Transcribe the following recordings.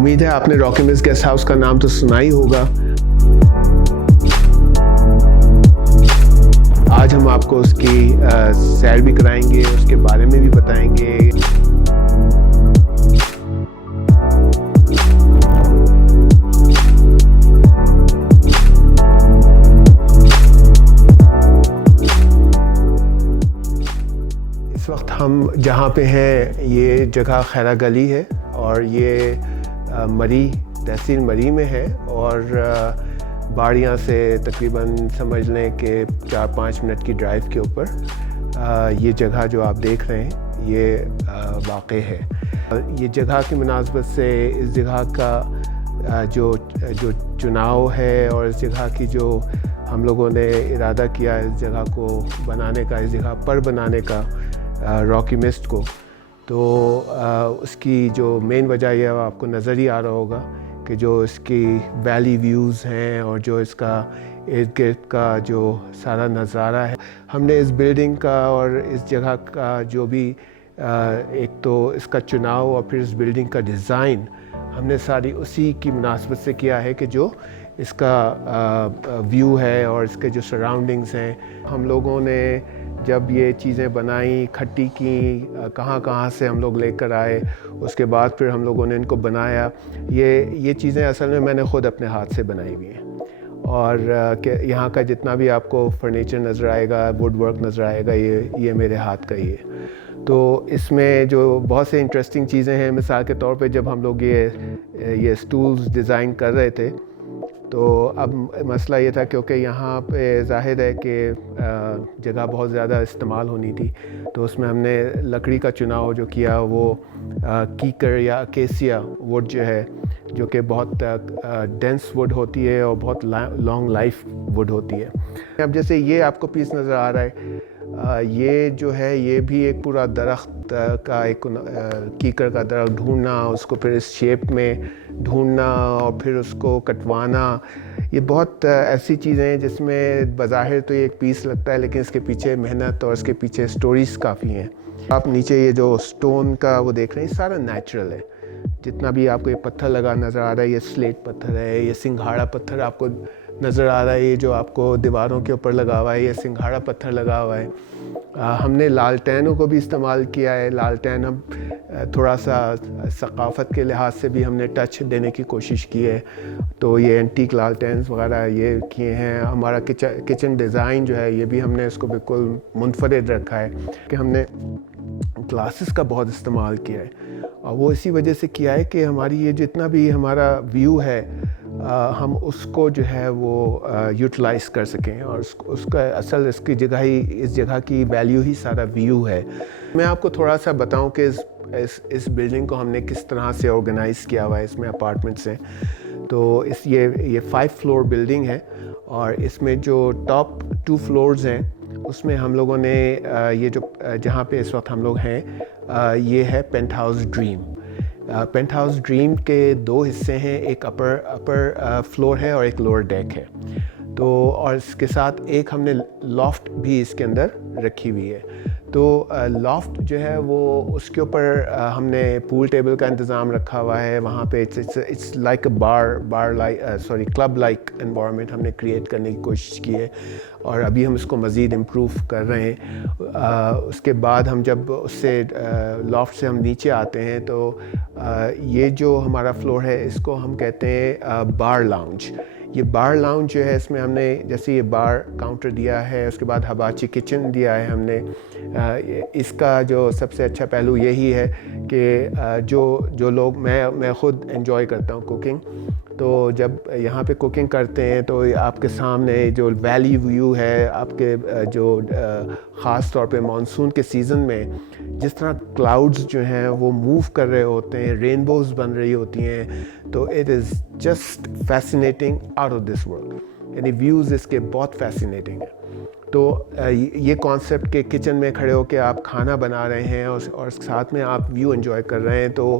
امید ہے آپ نے راکی مس گیسٹ ہاؤس کا نام تو سنا ہی ہوگا. آج ہم آپ کو اس کی سیر بھی کرائیں گے, اس کے بارے میں بھی بتائیں گے. اس وقت ہم جہاں پہ ہیں یہ جگہ خیرہ گلی ہے اور یہ مری تحصیل مری میں ہے, اور باڑیاں سے تقریباً سمجھ لیں کہ 4-5 منٹ کی ڈرائیو کے اوپر یہ جگہ جو آپ دیکھ رہے ہیں یہ واقع ہے. یہ جگہ کی مناسبت سے اس جگہ کا جو چناؤ ہے اور اس جگہ کی جو ہم لوگوں نے ارادہ کیا اس جگہ کو بنانے کا, اس جگہ پر بنانے کا راکی مسٹ کو, تو اس کی جو مین وجہ یہ آپ کو نظر ہی آ رہا ہوگا کہ جو اس کی ویلی ویوز ہیں اور جو اس کا ارد گرد کا جو سارا نظارہ ہے. ہم نے اس بلڈنگ کا اور اس جگہ کا جو بھی ایک تو اس کا چناؤ اور پھر اس بلڈنگ کا ڈیزائن ہم نے ساری اسی کی مناسبت سے کیا ہے کہ جو اس کا ویو ہے اور اس کے جو سراؤنڈنگز ہیں. ہم لوگوں نے جب یہ چیزیں بنائیں, کھٹی کی, کہاں سے ہم لوگ لے کر آئے, اس کے بعد پھر ہم لوگوں نے ان کو بنایا. یہ چیزیں اصل میں نے خود اپنے ہاتھ سے بنائی ہوئی ہیں, اور کہ یہاں کا جتنا بھی آپ کو فرنیچر نظر آئے گا, ووڈ ورک نظر آئے گا, یہ میرے ہاتھ کا ہی ہے. تو اس میں جو بہت سے انٹرسٹنگ چیزیں ہیں, مثال کے طور پہ جب ہم لوگ یہ اسٹولز ڈیزائن کر رہے تھے تو اب مسئلہ یہ تھا کیونکہ یہاں پہ ظاہر ہے کہ جگہ بہت زیادہ استعمال ہونی تھی, تو اس میں ہم نے لکڑی کا چناؤ جو کیا وہ کیکر یا اکیسیا ووڈ جو ہے, جو کہ بہت ڈینس ووڈ ہوتی ہے اور بہت لانگ لائف ووڈ ہوتی ہے. اب جیسے یہ آپ کو پیس نظر آ رہا ہے, یہ جو ہے یہ بھی ایک پورا درخت کا ایک کیکر کا درخت ڈھونڈنا, اس کو پھر اس شیپ میں ڈھونڈنا اور پھر اس کو کٹوانا, یہ بہت ایسی چیزیں ہیں جس میں بظاہر تو یہ ایک پیس لگتا ہے لیکن اس کے پیچھے محنت اور اس کے پیچھے سٹوریز کافی ہیں. آپ نیچے یہ جو سٹون کا وہ دیکھ رہے ہیں سارا نیچرل ہے. جتنا بھی آپ کو یہ پتھر لگا نظر آ رہا ہے, یہ سلیٹ پتھر ہے, یہ سنگھاڑا پتھر آپ کو نظر آ رہا ہے, یہ جو آپ کو دیواروں کے اوپر لگا ہوا ہے یہ سنگھاڑا پتھر لگا ہوا ہے. ہم نے لالٹینوں کو بھی استعمال کیا ہے. لالٹین ہم تھوڑا سا ثقافت کے لحاظ سے بھی ہم نے ٹچ دینے کی کوشش کی ہے, تو یہ اینٹیک لالٹینز وغیرہ یہ کیے ہیں. ہمارا کچن ڈیزائن جو ہے یہ بھی ہم نے اس کو بالکل منفرد رکھا ہے کہ ہم نے گلاسز کا بہت استعمال کیا ہے, اور وہ اسی وجہ سے کیا ہے کہ ہماری یہ جتنا بھی ہمارا ویو ہے ہم اس کو جو ہے وہ یوٹیلائز کر سکیں, اور اس کا اصل اس کی جگہ ہی, اس جگہ کی ویلیو ہی سارا ویو ہے. میں آپ کو تھوڑا سا بتاؤں کہ اس بلڈنگ کو ہم نے کس طرح سے آرگنائز کیا ہوا ہے. اس میں اپارٹمنٹس ہیں, تو یہ 5 فلور بلڈنگ ہے, اور اس میں جو ٹاپ 2 فلورز ہیں اس میں ہم لوگوں نے یہ جو جہاں پہ اس وقت ہم لوگ ہیں یہ ہے Penthouse Dream. Penthouse Dream کے 2 حصے ہیں, ایک اپر فلور ہے اور ایک لوور ڈیک ہے. تو اور اس کے ساتھ ایک ہم نے لافٹ بھی اس کے اندر رکھی ہوئی ہے. تو لافٹ جو ہے وہ اس کے اوپر ہم نے پول ٹیبل کا انتظام رکھا ہوا ہے. وہاں پہ it's like a bar like club like environment ہم نے کریٹ کرنے کی کوشش کی ہے, اور ابھی ہم اس کو مزید امپروو کر رہے ہیں. اس کے بعد ہم جب اس سے لافٹ سے ہم نیچے آتے ہیں تو یہ جو ہمارا فلور ہے اس کو ہم کہتے ہیں بار لاؤنج. یہ بار لاؤنج جو ہے اس میں ہم نے جیسے یہ بار کاؤنٹر دیا ہے, اس کے بعد ہباچی کچن دیا ہے ہم نے. اس کا جو سب سے اچھا پہلو یہی ہے کہ جو لوگ میں خود انجوائے کرتا ہوں کوکنگ, تو جب یہاں پہ کوکنگ کرتے ہیں تو آپ کے سامنے جو ویلی ویو ہے, آپ کے جو خاص طور پہ مانسون کے سیزن میں جس طرح کلاؤڈز جو ہیں وہ موو کر رہے ہوتے ہیں, رینبوز بن رہی ہوتی ہیں, تو it is just fascinating out of this world. یعنی ویوز اس کے بہت فیسینیٹنگ ہیں. تو یہ کانسیپٹ کہ کچن میں کھڑے ہو کے آپ کھانا بنا رہے ہیں اور ساتھ میں آپ ویو انجوائے کر رہے ہیں, تو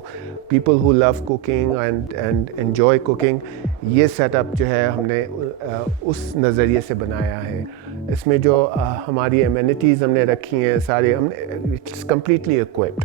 people who love cooking and enjoy cooking, یہ سیٹ اپ جو ہے ہم نے اس نظریے سے بنایا ہے. اس میں جو ہماری ایمینٹیز ہم نے رکھی ہیں سارے ہم نے it's completely occupied.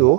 2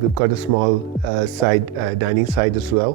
we've got a small dining side as well.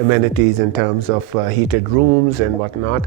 amenities in terms of heated rooms and what not.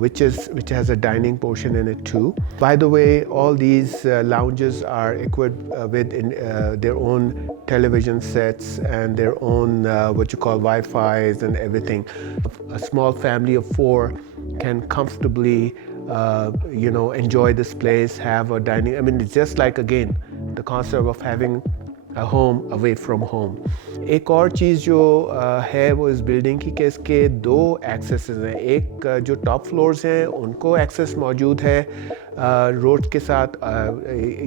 which has a dining portion in it too. By the way, all these lounges are equipped with their own television sets and their own what you call Wi-Fi's and everything. A small family of 4 can comfortably enjoy this place, have a dining. I mean, it's just like, again, the concept of having a home away from home. ایک اور چیز جو ہے وہ اس building کی کہ اس کے 2 accesses ہیں. ایک جو ٹاپ فلورز ہیں ان کو ایکسیس موجود ہے روڈ کے ساتھ.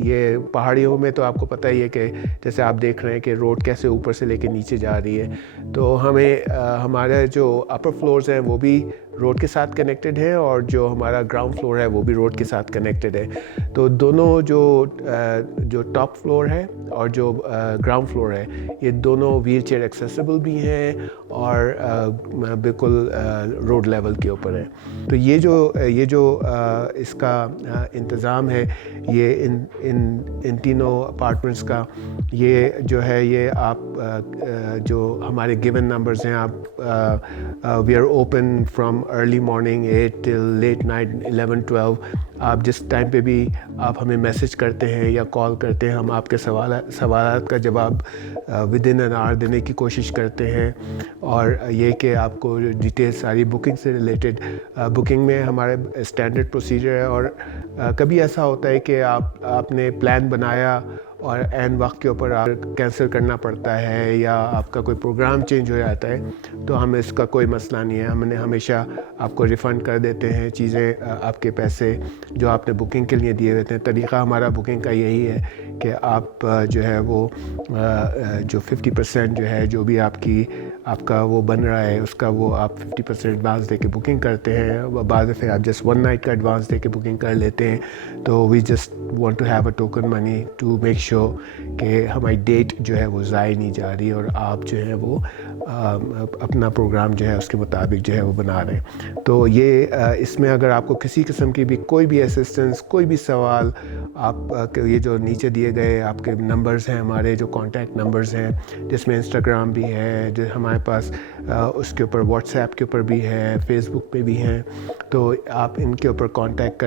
یہ پہاڑیوں میں تو آپ کو پتہ ہی ہے کہ جیسے آپ دیکھ رہے ہیں کہ روڈ کیسے اوپر سے لے کے نیچے جا رہی ہے, تو ہمیں ہمارے جو اپر فلورز ہیں وہ بھی روڈ کے ساتھ کنیکٹڈ ہیں اور جو ہمارا گراؤنڈ فلور ہے وہ بھی روڈ کے ساتھ کنیکٹڈ ہے. تو دونوں جو ٹاپ فلور ہے اور جو گراؤنڈ فلور ہے یہ دونوں ویل چیئر ایکسیسیبل بھی ہیں اور بالکل روڈ لیول کے اوپر ہیں. تو یہ جو اس کا انتظام ہے یہ ان تینوں اپارٹمنٹس کا, یہ جو ہے یہ آپ جو ہمارے گیون نمبرز ہیں, آپ we are open from early morning 8 till late night 11-12. آپ جس ٹائم پہ بھی آپ ہمیں میسج کرتے ہیں یا کال کرتے ہیں, ہم آپ کے سوالات کا جواب ود ان این آور دینے کی کوشش کرتے ہیں. اور یہ کہ آپ کو ڈیٹیل ساری بکنگ سے ریلیٹڈ, بکنگ میں ہمارے اسٹینڈرڈ پروسیجر ہے. اور کبھی ایسا ہوتا ہے کہ آپ نے پلان بنایا اور عین وقت کے اوپر آپ کینسل کرنا پڑتا ہے یا آپ کا کوئی پروگرام چینج ہو جاتا ہے, تو ہمیں اس کا کوئی مسئلہ نہیں ہے. ہم نے ہمیشہ آپ کو ریفنڈ کر دیتے ہیں چیزیں, آپ کے پیسے جو آپ نے بکنگ کے لیے دیے ہوئے تھے. طریقہ ہمارا بکنگ کا یہی ہے کہ آپ جو ہے وہ جو 50% جو ہے جو بھی آپ کا وہ بن رہا ہے اس کا وہ آپ 50% ایڈوانس دے کے بکنگ کرتے ہیں. بعض دفعہ آپ جسٹ 1 نائٹ کا ایڈوانس دے کے بکنگ کر لیتے ہیں. تو we just want to have a token money to make sure کہ ہماری ڈیٹ جو ہے وہ ضائع نہیں جا رہی اور آپ جو ہے وہ اپنا پروگرام جو ہے اس کے مطابق جو ہے وہ بنا رہے ہیں. تو یہ اس میں اگر آپ کو کسی قسم کی بھی کوئی بھی اسسٹنس, کوئی بھی سوال, آپ یہ جو نیچے دیے گئے آپ کے نمبرز ہیں, ہمارے جو کانٹیکٹ نمبرز ہیں جس میں انسٹاگرام بھی ہے, جو ہمارے پاس اس کے اوپر واٹس ایپ کے اوپر بھی ہے, فیس بک پہ بھی ہیں, تو آپ ان کے اوپر کانٹیکٹ